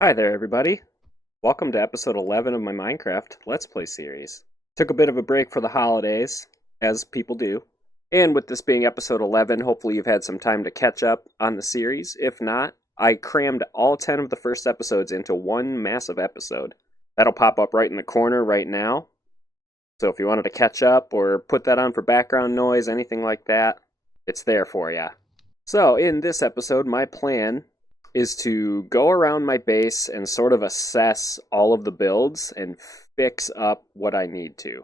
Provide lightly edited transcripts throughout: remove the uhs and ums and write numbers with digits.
Hi there, everybody. Welcome to episode 11 of my Minecraft Let's Play series. Took a bit of a break for the holidays, as people do. And with this being episode 11, hopefully you've had some time to catch up on the series. If not, I crammed all 10 of the first episodes into one massive episode. That'll pop up right in the corner right now. So if you wanted to catch up or put that on for background noise, anything like that, it's there for ya. So in this episode, my plan is to go around my base and sort of assess all of the builds and fix up what I need to.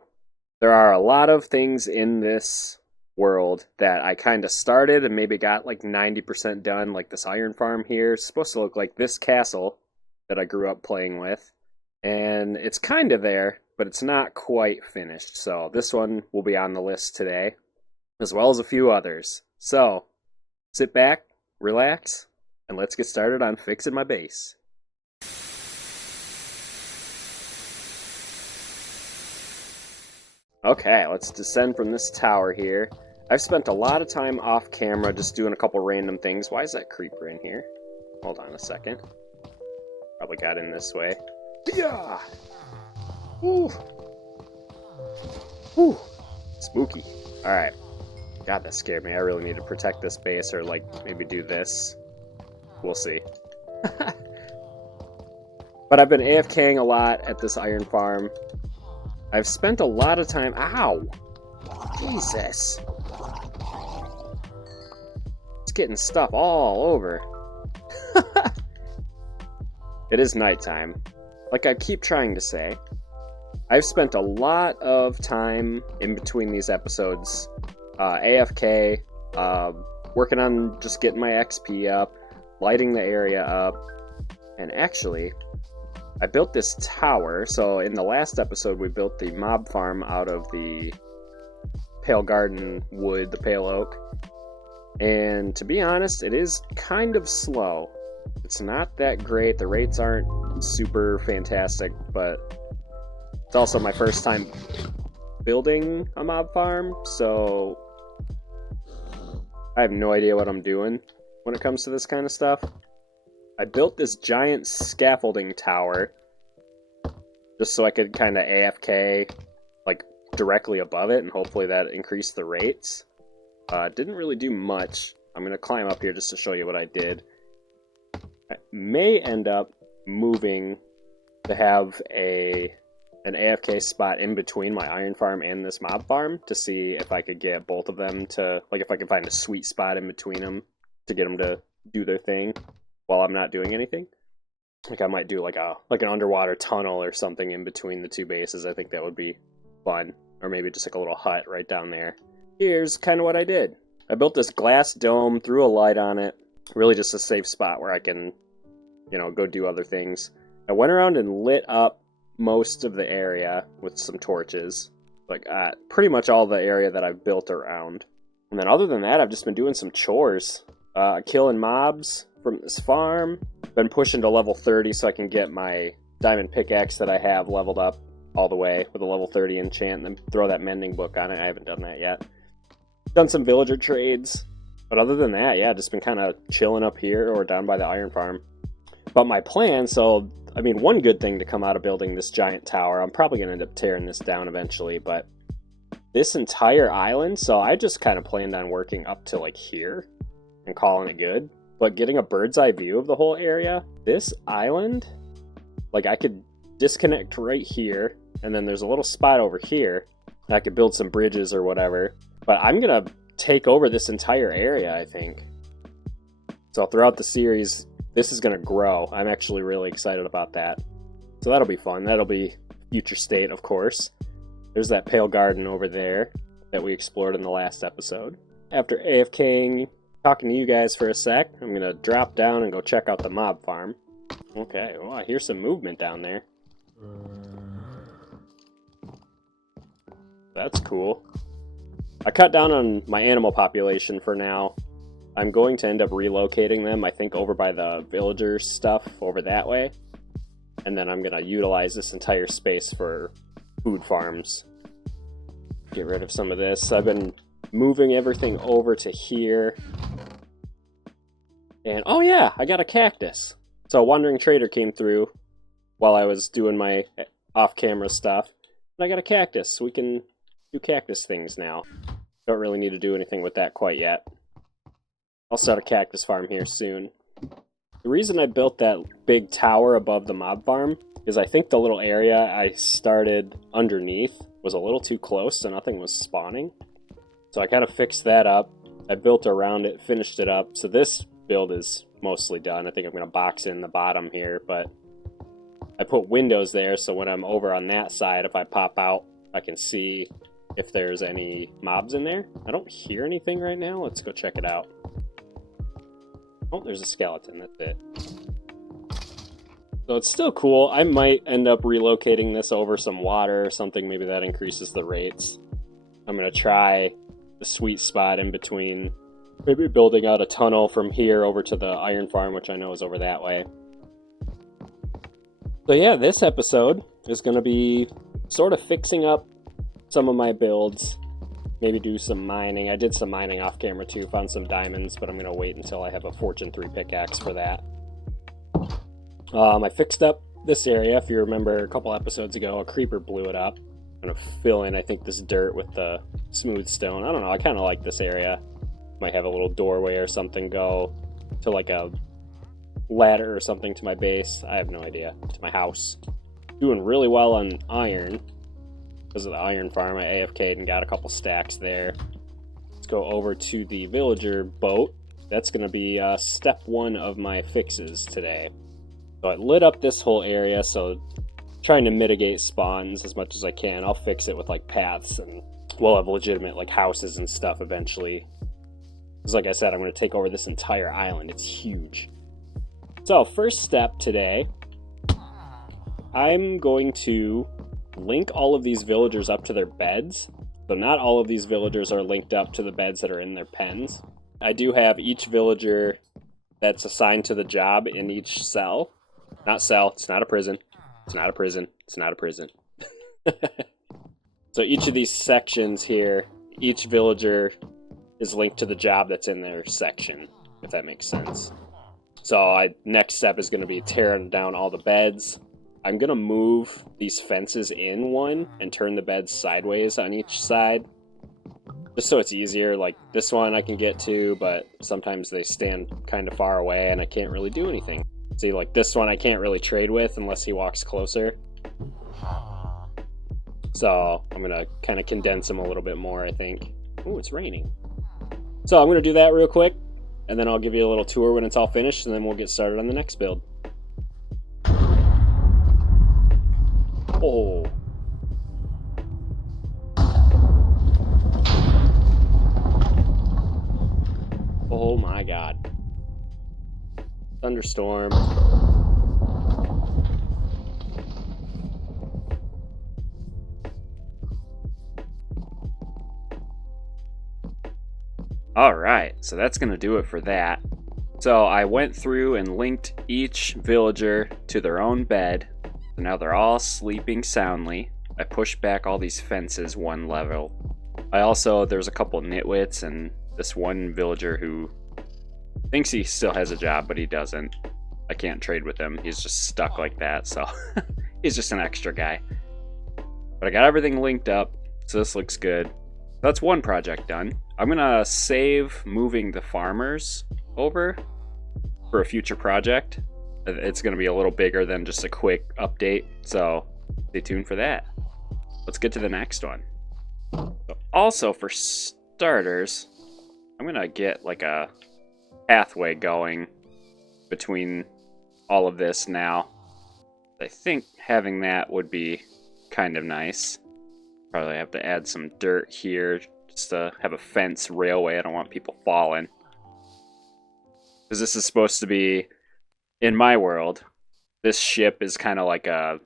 There are a lot of things in this world that I kind of started and maybe got like 90% done, like this iron farm here. It's supposed to look like this castle that I grew up playing with. And it's kind of there, but it's not quite finished. So this one will be on the list today, as well as a few others. So sit back, relax, and let's get started on fixing my base. Okay, let's descend from this tower here. I've spent a lot of time off camera just doing a couple random things. Why is that creeper in here? Hold on a second. Probably got in this way. Yeah! Woo! Woo! Spooky. Alright. God, that scared me. I really need to protect this base or, like, maybe do this. We'll see. But I've been AFKing a lot at this iron farm. I've spent a lot of time... Ow! Jesus! It's getting stuff all over. It is nighttime. Like I keep trying to say. I've spent a lot of time in between these episodes. AFK. Working on just getting my XP up. Lighting the area up. And actually, I built this tower. So in the last episode, we built the mob farm out of the pale garden wood, the pale oak. And to be honest, it is kind of slow. It's not that great. The rates aren't super fantastic, but it's also my first time building a mob farm, so I have no idea what I'm doing when it comes to this kind of stuff. I built this giant scaffolding tower just so I could kind of AFK like directly above it, and hopefully that increased the rates. Didn't really do much. I'm going to climb up here just to show you what I did. I may end up moving to have an AFK spot in between my iron farm and this mob farm to see if I could get both of them to, like if I could find a sweet spot in between them to get them to do their thing while I'm not doing anything. Like I might do like an underwater tunnel or something in between the two bases. I think that would be fun. Or maybe just like a little hut right down there. Here's kind of what I did. I built this glass dome, threw a light on it. Really just a safe spot where I can, you know, go do other things. I went around and lit up most of the area with some torches. Like pretty much all the area that I've built around. And then other than that, I've just been doing some chores. Killing mobs from this farm. Been pushing to level 30 so I can get my diamond pickaxe that I have leveled up all the way with a level 30 enchant and then throw that mending book on it. I haven't done that yet. Done some villager trades. But other than that, yeah, just been kind of chilling up here or down by the iron farm. But my plan, so, I mean, one good thing to come out of building this giant tower, I'm probably going to end up tearing this down eventually, but this entire island, so I just kind of planned on working up to like here and calling it good. But getting a bird's eye view of the whole area, this island, like I could disconnect right here, and then there's a little spot over here. I could build some bridges or whatever. But I'm going to take over this entire area, I think. So throughout the series, this is going to grow. I'm actually really excited about that. So that'll be fun. That'll be future state, of course. There's that pale garden over there that we explored in the last episode. After AFKing, talking to you guys for a sec, I'm going to drop down and go check out the mob farm. Okay, well, I hear some movement down there. That's cool. I cut down on my animal population for now. I'm going to end up relocating them, I think, over by the villager stuff over that way. And then I'm going to utilize this entire space for food farms. Get rid of some of this. I've been moving everything over to here. And, oh yeah, I got a cactus. So a wandering trader came through while I was doing my off-camera stuff, and I got a cactus. We can do cactus things now. Don't really need to do anything with that quite yet. I'll start a cactus farm here soon. The reason I built that big tower above the mob farm is I think the little area I started underneath was a little too close, so nothing was spawning. So I kind of fixed that up. I built around it, finished it up. So this build is mostly done. I think I'm going to box in the bottom here, but I put windows there so when I'm over on that side, if I pop out, I can see if there's any mobs in there. I don't hear anything right now. Let's go check it out. Oh, there's a skeleton. That's it. So it's still cool. I might end up relocating this over some water or something. Maybe that increases the rates. I'm going to try the sweet spot in between. Maybe building out a tunnel from here over to the iron farm, which I know is over that way. So yeah, this episode is going to be sort of fixing up some of my builds. Maybe do some mining. I did some mining off camera too, found some diamonds, but I'm going to wait until I have a Fortune 3 pickaxe for that. I fixed up this area. If you remember a couple episodes ago, a creeper blew it up. I'm going to fill in, I think, this dirt with the smooth stone. I don't know, I kind of like this area. Might have a little doorway or something go to like a ladder or something to my base. I have no idea. To my house. Doing really well on iron. Because of the iron farm, I AFK'd and got a couple stacks there. Let's go over to the villager boat. That's going to be step one of my fixes today. So I lit up this whole area, so trying to mitigate spawns as much as I can. I'll fix it with like paths, and we'll have legitimate like houses and stuff eventually. Because like I said, I'm going to take over this entire island. It's huge. So first step today, I'm going to link all of these villagers up to their beds. So not all of these villagers are linked up to the beds that are in their pens. I do have each villager that's assigned to the job in each cell. Not cell, it's not a prison. It's not a prison. It's not a prison. So each of these sections here, each villager is linked to the job that's in their section, if that makes sense. So next step is going to be tearing down all the beds. I'm going to move these fences in one and turn the beds sideways on each side. Just so it's easier. Like this one I can get to, but sometimes they stand kind of far away and I can't really do anything. See, like this one I can't really trade with unless he walks closer. So I'm going to kind of condense them a little bit more, I think. Oh, it's raining. So I'm going to do that real quick, and then I'll give you a little tour when it's all finished, and then we'll get started on the next build. Oh. Oh my god. Thunderstorm. Alright, so that's going to do it for that. So I went through and linked each villager to their own bed. So now they're all sleeping soundly. I pushed back all these fences one level. There's a couple nitwits and this one villager who thinks he still has a job, but he doesn't. I can't trade with him. He's just stuck like that, so he's just an extra guy. But I got everything linked up, so this looks good. That's one project done. I'm gonna save moving the farmers over for a future project. It's gonna be a little bigger than just a quick update, so stay tuned for that. Let's get to the next one. Also, for starters, I'm gonna get like a pathway going between all of this now. I think having that would be kind of nice. Probably have to add some dirt here just to have a fence railway. I don't want people falling. Because this is supposed to be, in my world, this ship is kind of like a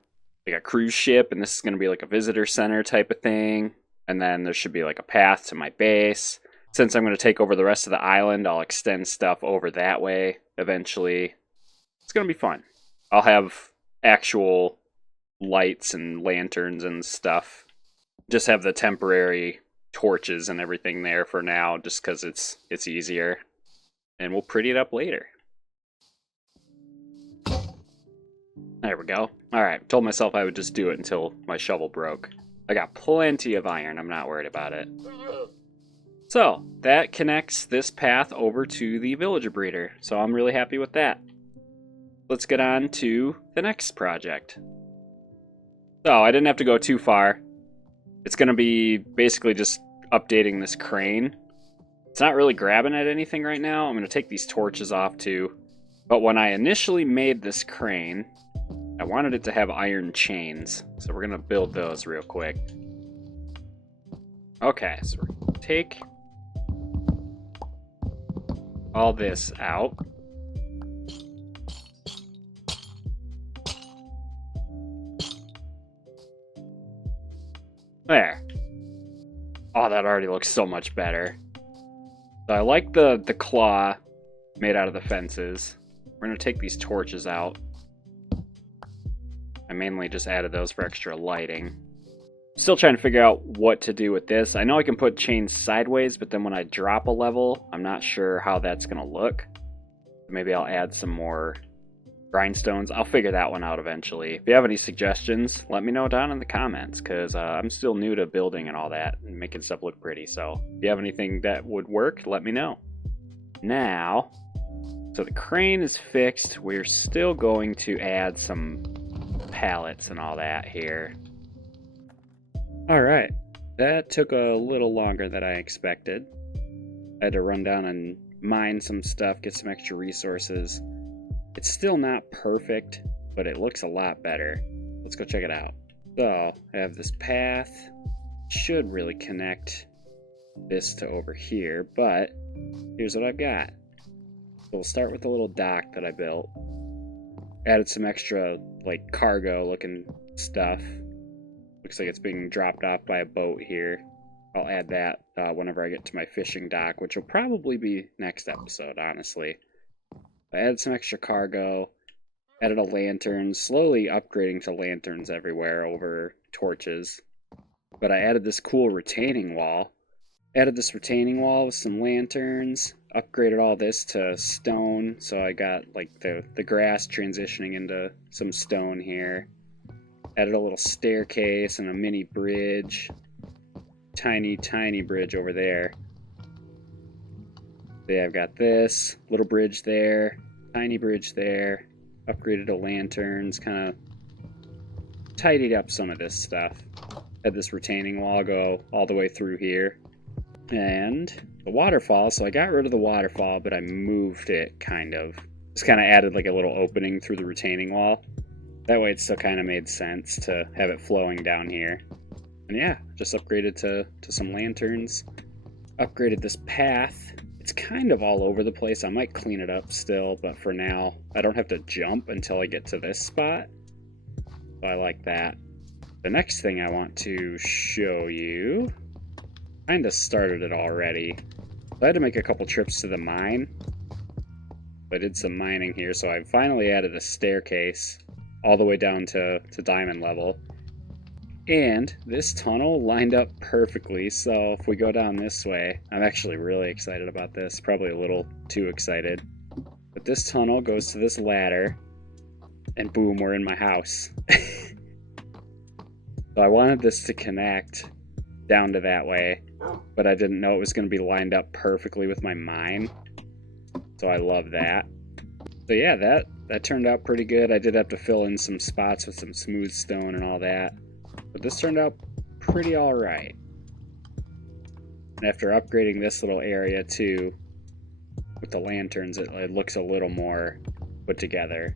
cruise ship, and this is going to be like a visitor center type of thing. And then there should be like a path to my base. Since I'm going to take over the rest of the island, I'll extend stuff over that way eventually. It's going to be fun. I'll have actual lights and lanterns and stuff. Just have the temporary torches and everything there for now, just because it's easier. And we'll pretty it up later. There we go. Alright, told myself I would just do it until my shovel broke. I got plenty of iron, I'm not worried about it. So, that connects this path over to the villager breeder, so I'm really happy with that. Let's get on to the next project. So, I didn't have to go too far. It's going to be basically just updating this crane. It's not really grabbing at anything right now. I'm going to take these torches off too. But when I initially made this crane, I wanted it to have iron chains. So we're going to build those real quick. Okay, so we're going to take all this out. There. Oh, that already looks so much better. So I like the claw made out of the fences. We're going to take these torches out. I mainly just added those for extra lighting. Still trying to figure out what to do with this. I know I can put chains sideways, but then when I drop a level, I'm not sure how that's going to look. Maybe I'll add some more grindstones. I'll figure that one out eventually. If you have any suggestions, let me know down in the comments, because I'm still new to building and all that, and making stuff look pretty. So if you have anything that would work, let me know. Now, so the crane is fixed. We're still going to add some pallets and all that here. Alright, that took a little longer than I expected. I had to run down and mine some stuff, get some extra resources. It's still not perfect, but it looks a lot better. Let's go check it out. So, I have this path. Should really connect this to over here, but here's what I've got. So we'll start with the little dock that I built. Added some extra, like, cargo-looking stuff. Looks like it's being dropped off by a boat here. I'll add that whenever I get to my fishing dock, which will probably be next episode, honestly. I added some extra cargo, added a lantern, slowly upgrading to lanterns everywhere over torches. But I added this cool retaining wall. Added this retaining wall with some lanterns, upgraded all this to stone, so I got like the grass transitioning into some stone here. Added a little staircase and a mini bridge. Tiny, tiny bridge over there. Yeah, I've got this little bridge there, tiny bridge there, upgraded to lanterns, kind of tidied up some of this stuff. Had this retaining wall go all the way through here. And the waterfall, so I got rid of the waterfall, but I moved it kind of. Just kind of added like a little opening through the retaining wall. That way it still kind of made sense to have it flowing down here. And yeah, just upgraded to some lanterns. Upgraded this path. It's kind of all over the place. I might clean it up still, but for now, I don't have to jump until I get to this spot. So I like that. The next thing I want to show you, kind of started it already. I had to make a couple trips to the mine. I did some mining here, so I finally added a staircase all the way down to diamond level. And this tunnel lined up perfectly, so if we go down this way, I'm actually really excited about this, probably a little too excited. But this tunnel goes to this ladder, and boom, we're in my house. So I wanted this to connect down to that way, but I didn't know it was going to be lined up perfectly with my mine. So I love that. So yeah, that turned out pretty good. I did have to fill in some spots with some smooth stone and all that. But this turned out pretty alright. And after upgrading this little area too, with the lanterns, it looks a little more put together.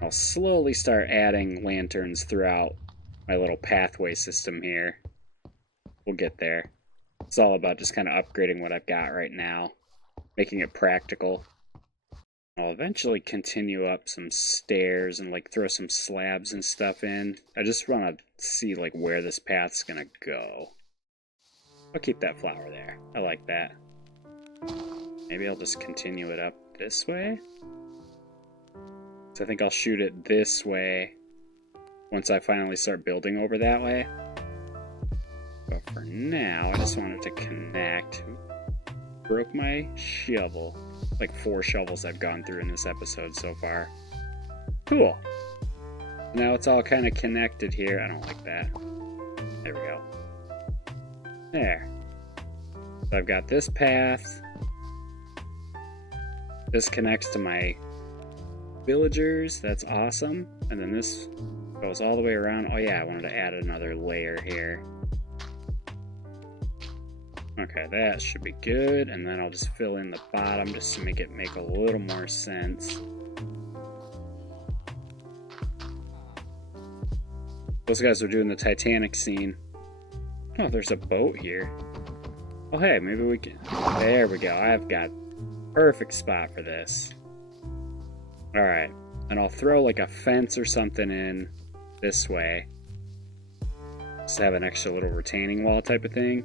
I'll slowly start adding lanterns throughout my little pathway system here. We'll get there. It's all about just kind of upgrading what I've got right now, making it practical. I'll eventually continue up some stairs and like throw some slabs and stuff in. I just want to see like where this path's gonna go. I'll keep that flower there. I like that. Maybe I'll just continue it up this way. So I think I'll shoot it this way once I finally start building over that way. But for now, I just wanted to connect. Broke my shovel. Like 4 shovels I've gone through in this episode so far. Cool. Now it's all kind of connected here. I don't like that. There we go. There. So I've got this path. This connects to my villagers. That's awesome. And then this goes all the way around. Oh yeah, I wanted to add another layer here. Okay, that should be good. And then I'll just fill in the bottom just to make it make a little more sense. Those guys are doing the Titanic scene. Oh, there's a boat here. Oh, hey, maybe we can... There we go. I've got perfect spot for this. Alright. And I'll throw like a fence or something in this way. Just to have an extra little retaining wall type of thing.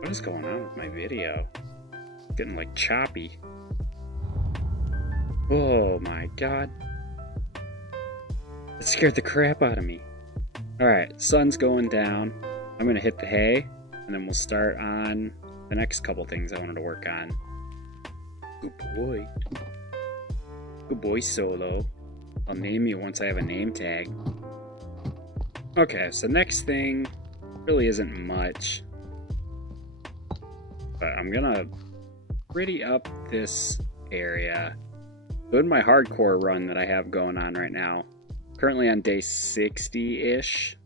What is going on with my video? It's getting like choppy. Oh my god. It scared the crap out of me. Alright, sun's going down. I'm going to hit the hay, and then we'll start on the next couple things I wanted to work on. Good boy. Good boy, Solo. I'll name you once I have a name tag. Okay, so next thing really isn't much. But I'm going to pretty up this area. Doing my hardcore run that I have going on right now. Currently on day 60-ish.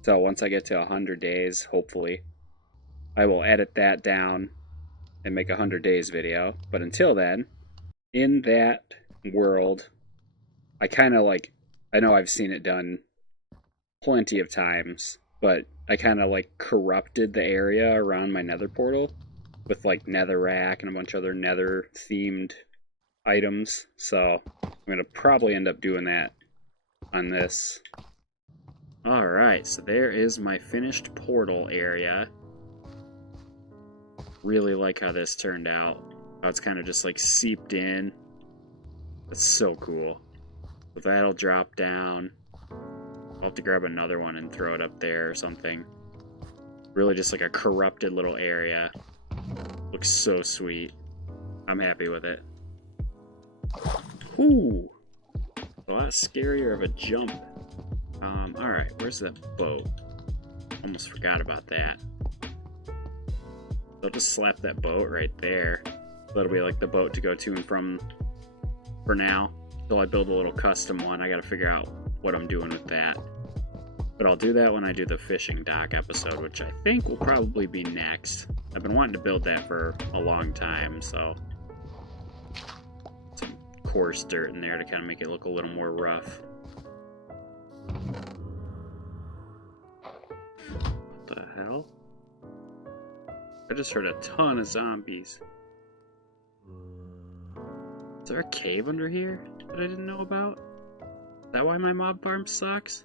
So once I get to 100 days, hopefully, I will edit that down and make a 100 days video. But until then, in that world, I kind of like, I know I've seen it done plenty of times, but I kind of like corrupted the area around my nether portal with like netherrack and a bunch of other nether themed items. So I'm going to probably end up doing that on this. Alright, so there is my finished portal area. Really like how this turned out. How it's kind of just like seeped in. That's so cool. So that'll drop down. I'll have to grab another one and throw it up there or something. Really just like a corrupted little area. Looks so sweet. I'm happy with it. Ooh. A lot scarier of a jump. Alright, where's that boat? Almost forgot about that. I'll just slap that boat right there. That'll be like the boat to go to and from for now. Until I build a little custom one, I gotta figure out what I'm doing with that. But I'll do that when I do the fishing dock episode, which I think will probably be next. I've been wanting to build that for a long time, so... Some coarse dirt in there to kind of make it look a little more rough. What the hell? I just heard a ton of zombies. Is there a cave under here that I didn't know about? Is that why my mob farm sucks?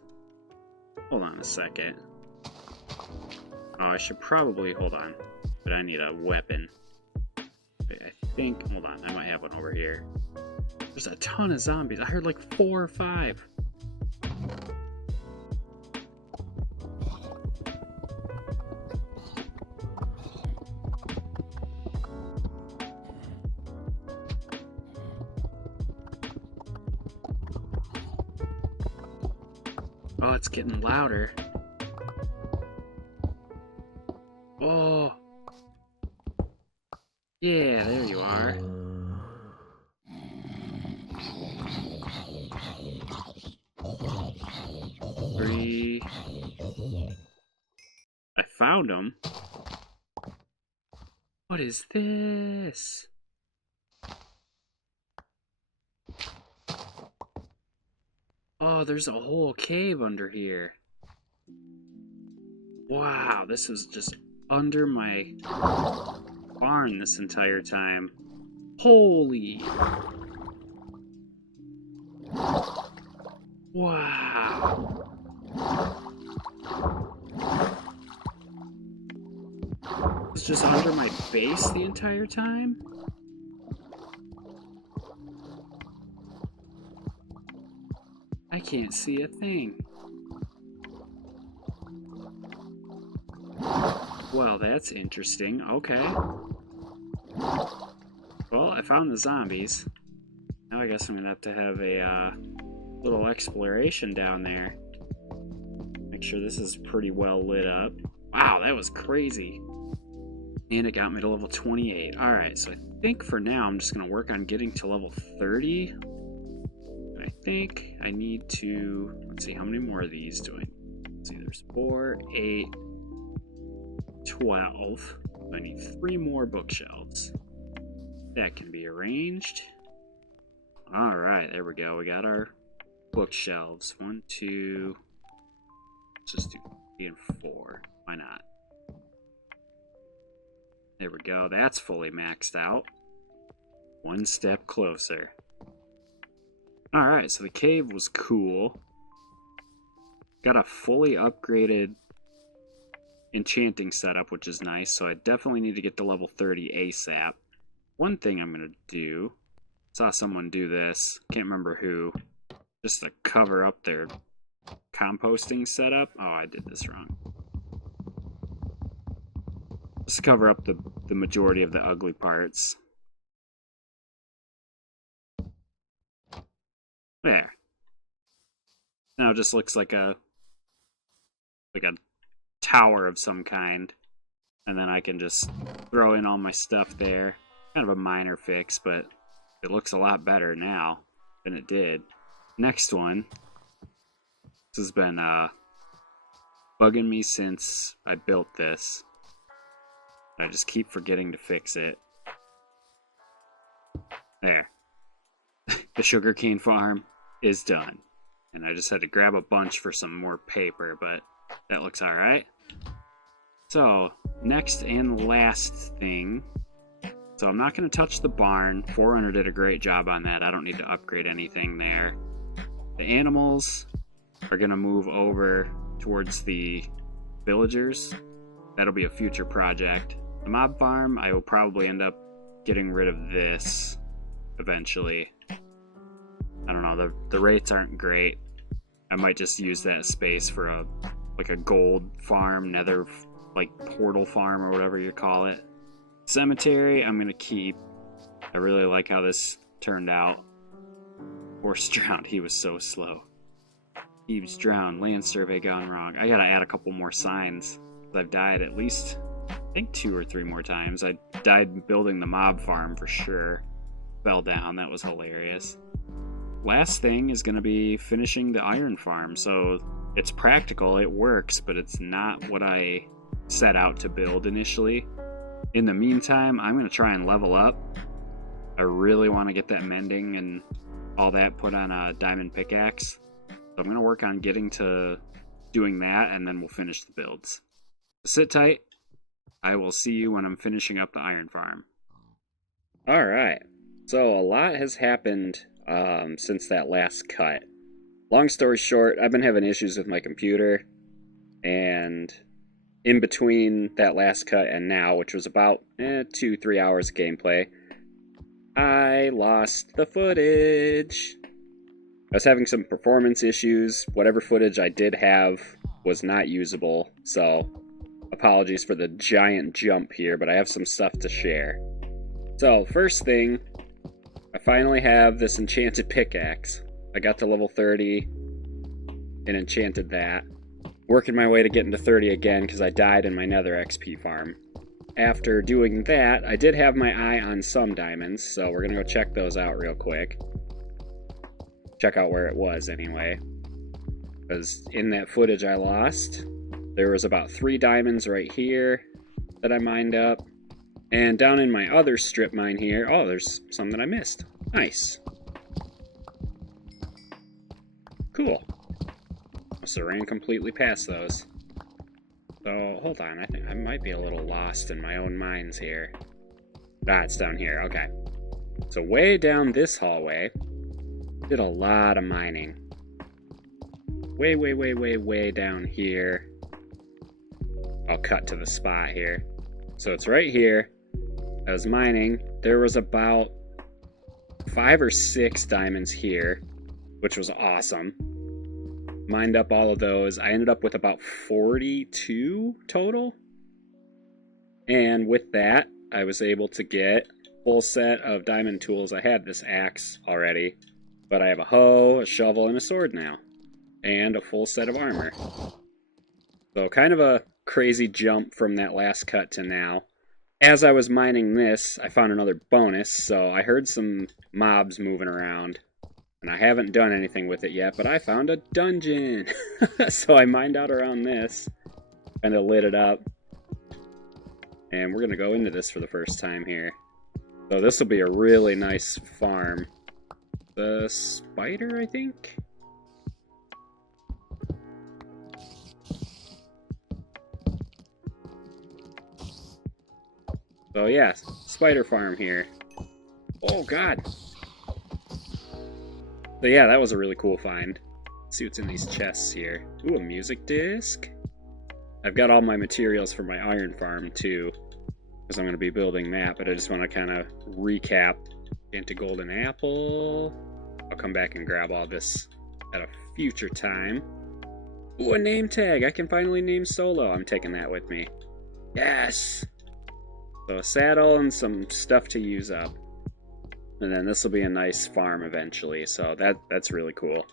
Hold on a second. Oh, I should probably... Hold on. But I need a weapon. Wait, I think... Hold on, I might have one over here. There's a ton of zombies. I heard like 4 or 5. Oh, it's getting louder. Oh. Yeah, there you are. Three. I found him. What is this? Oh, there's a whole cave under here. Wow, this was just under my barn this entire time. Holy. Wow. It was just under my base the entire time? I can't see a thing. Well, that's interesting. Okay. Well, I found the zombies. Now I guess I'm gonna have to have a little exploration down there. Make sure this is pretty well lit up. Wow, that was crazy. And it got me to level 28. Alright, so I think for now I'm just going to work on getting to level 30. And I think I need to... Let's see, how many more of these do I need? Let's see, there's 4, 8, 12. So I need 3 more bookshelves. That can be arranged. Alright, there we go. We got our bookshelves. 1, 2... Let's just do 3 and 4. Why not? There we go. That's fully maxed out. One step closer. Alright, so the cave was cool. Got a fully upgraded enchanting setup, which is nice. So I definitely need to get to level 30 ASAP. One thing I'm going to do, saw someone do this, can't remember who, just to cover up their composting setup. Oh, I did this wrong. Just cover up the majority of the ugly parts. There. Now it just looks like a tower of some kind. And then I can just throw in all my stuff there. Kind of a minor fix, but it looks a lot better now than it did. Next one. This has been bugging me since I built this. I just keep forgetting to fix it. There. The sugarcane farm is done. And I just had to grab a bunch for some more paper, but that looks alright. So, next and last thing. So I'm not going to touch the barn. 400 did a great job on that. I don't need to upgrade anything there. The animals are going to move over towards the villagers. That'll be a future project. The mob farm, I will probably end up getting rid of this eventually. I don't know, the rates aren't great. I might just use that space for a gold farm, nether like portal farm or whatever you call it. Cemetery, I'm gonna keep. I really like how this turned out. Horse drowned, he was so slow. Thieves drowned, land survey gone wrong. I gotta add a couple more signs. I've died at least, I think 2 or 3 more times. I died building the mob farm for sure. Fell down, that was hilarious. Last thing is gonna be finishing the iron farm. So it's practical, it works, but it's not what I set out to build initially. In the meantime, I'm going to try and level up. I really want to get that mending and all that put on a diamond pickaxe. So I'm going to work on getting to doing that, and then we'll finish the builds. Sit tight. I will see you when I'm finishing up the iron farm. Alright, so a lot has happened since that last cut. Long story short, I've been having issues with my computer, and in between that last cut and now, which was about 2-3 hours of gameplay, I lost the footage. I was having some performance issues. Whatever footage I did have was not usable, so apologies for the giant jump here, but I have some stuff to share. So, first thing, I finally have this enchanted pickaxe. I got to level 30 and enchanted that. Working my way to getting to 30 again because I died in my Nether XP farm. After doing that, I did have my eye on some diamonds, so we're going to go check those out real quick. Check out where it was anyway. Because in that footage I lost, there was about 3 diamonds right here that I mined up. And down in my other strip mine here, oh, there's some that I missed. Nice. Cool. Must have ran completely past those. So, hold on, I think I might be a little lost in my own mines here. Ah, it's down here, okay. So way down this hallway, did a lot of mining. Way down here. I'll cut to the spot here. So it's right here. I was mining. There was about 5 or 6 diamonds here, which was awesome. Mined up all of those. I ended up with about 42 total. And with that, I was able to get a full set of diamond tools. I had this axe already. But I have a hoe, a shovel, and a sword now. And a full set of armor. So kind of a crazy jump from that last cut to now. As I was mining this, I found another bonus, so I heard some mobs moving around. And I haven't done anything with it yet, but I found a dungeon! So I mined out around this. Kind of lit it up. And we're going to go into this for the first time here. So this will be a really nice farm. The spider, I think? So yeah, spider farm here. Oh god! So yeah, that was a really cool find. Let's see what's in these chests here. Ooh, a music disc. I've got all my materials for my iron farm too, because I'm going to be building that, but I just want to kind of recap. Into golden apple. I'll come back and grab all this at a future time. Ooh, a name tag! I can finally name Solo. I'm taking that with me. Yes! So a saddle and some stuff to use up. And then this will be a nice farm eventually, so that's really cool.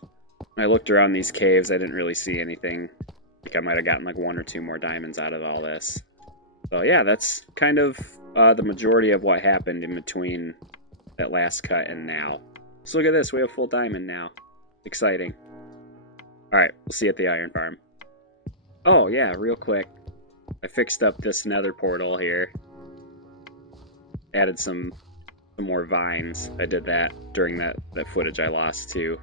When I looked around these caves, I didn't really see anything. I think I might have gotten like 1 or 2 more diamonds out of all this. So yeah, that's kind of the majority of what happened in between that last cut and now. So look at this, we have full diamond now. Exciting. Alright, we'll see you at the iron farm. Oh yeah, real quick. I fixed up this nether portal here. Added some more vines. I did that during that footage I lost too.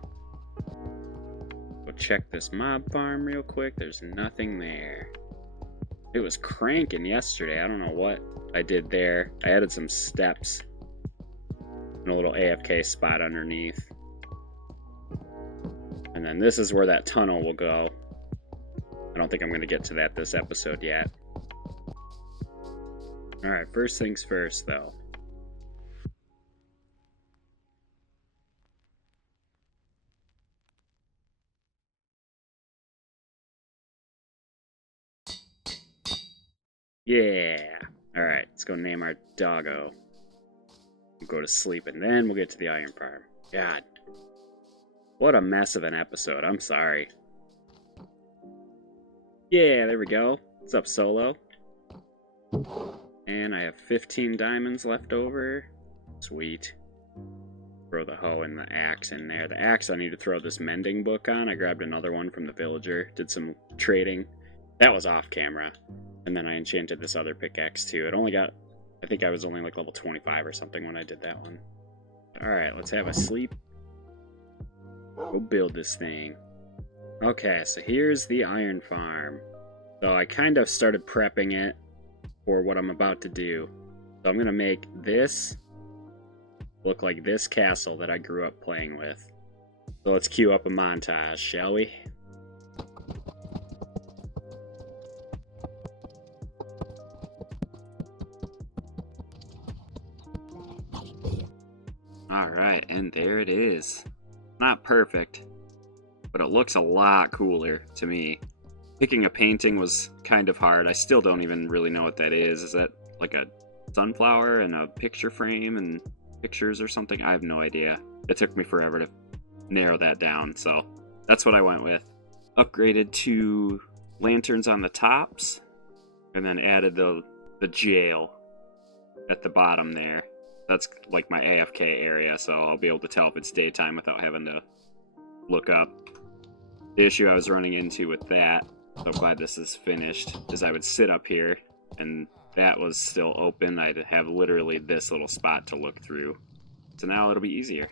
Go check this mob farm real quick. There's nothing there. It was cranking yesterday. I don't know what I did there. I added some steps and a little AFK spot underneath. And then this is where that tunnel will go. I don't think I'm going to get to that this episode yet. Alright, first things first though. Yeah! Alright, let's go name our doggo. We'll go to sleep and then we'll get to the iron farm. God. What a mess of an episode, I'm sorry. Yeah, there we go. What's up, Solo? And I have 15 diamonds left over. Sweet. Throw the hoe and the axe in there. The axe I need to throw this mending book on. I grabbed another one from the villager. Did some trading. That was off camera. And then I enchanted this other pickaxe too. It only got... I think I was only like level 25 or something when I did that one. Alright, let's have a sleep. Go build this thing. Okay, so here's the iron farm. So I kind of started prepping it for what I'm about to do. So I'm going to make this look like this castle that I grew up playing with. So let's cue up a montage, shall we? Alright, and there it is. Not perfect, but it looks a lot cooler to me. Picking a painting was kind of hard. I still don't even really know what that is. Is that like a sunflower and a picture frame and pictures or something? I have no idea. It took me forever to narrow that down, so that's what I went with. Upgraded to lanterns on the tops, and then added the jail at the bottom there. That's like my AFK area, so I'll be able to tell if it's daytime without having to look up. The issue I was running into with that, so glad this is finished, is I would sit up here, and that was still open. I'd have literally this little spot to look through. So now it'll be easier.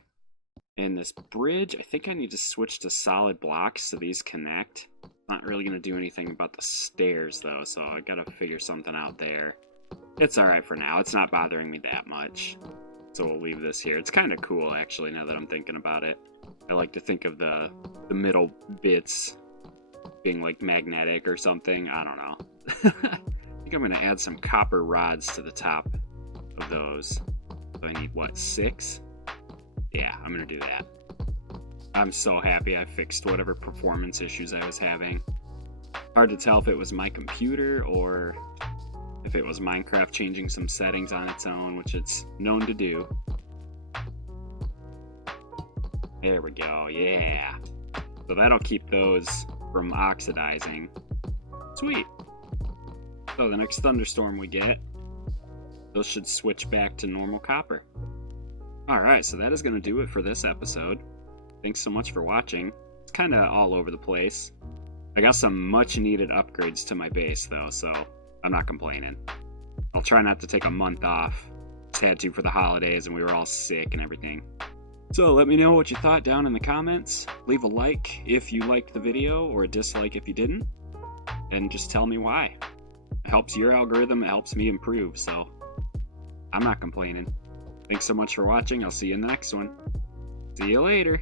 And this bridge, I think I need to switch to solid blocks so these connect. Not really going to do anything about the stairs, though, so I gotta figure something out there. It's alright for now. It's not bothering me that much. So we'll leave this here. It's kind of cool, actually, now that I'm thinking about it. I like to think of the middle bits being like magnetic or something. I don't know. I think I'm going to add some copper rods to the top of those. So I need, what, 6? Yeah, I'm going to do that. I'm so happy I fixed whatever performance issues I was having. Hard to tell if it was my computer or if it was Minecraft changing some settings on its own, which it's known to do. There we go, yeah. So that'll keep those from oxidizing. Sweet. So the next thunderstorm we get, those should switch back to normal copper. Alright, so that is going to do it for this episode. Thanks so much for watching. It's kind of all over the place. I got some much needed upgrades to my base though, so I'm not complaining. I'll try not to take a month off. Just had to for the holidays and we were all sick and everything. So let me know what you thought down in the comments. Leave a like if you liked the video or a dislike if you didn't. And just tell me why. It helps your algorithm, it helps me improve, so I'm not complaining. Thanks so much for watching. I'll see you in the next one. See you later.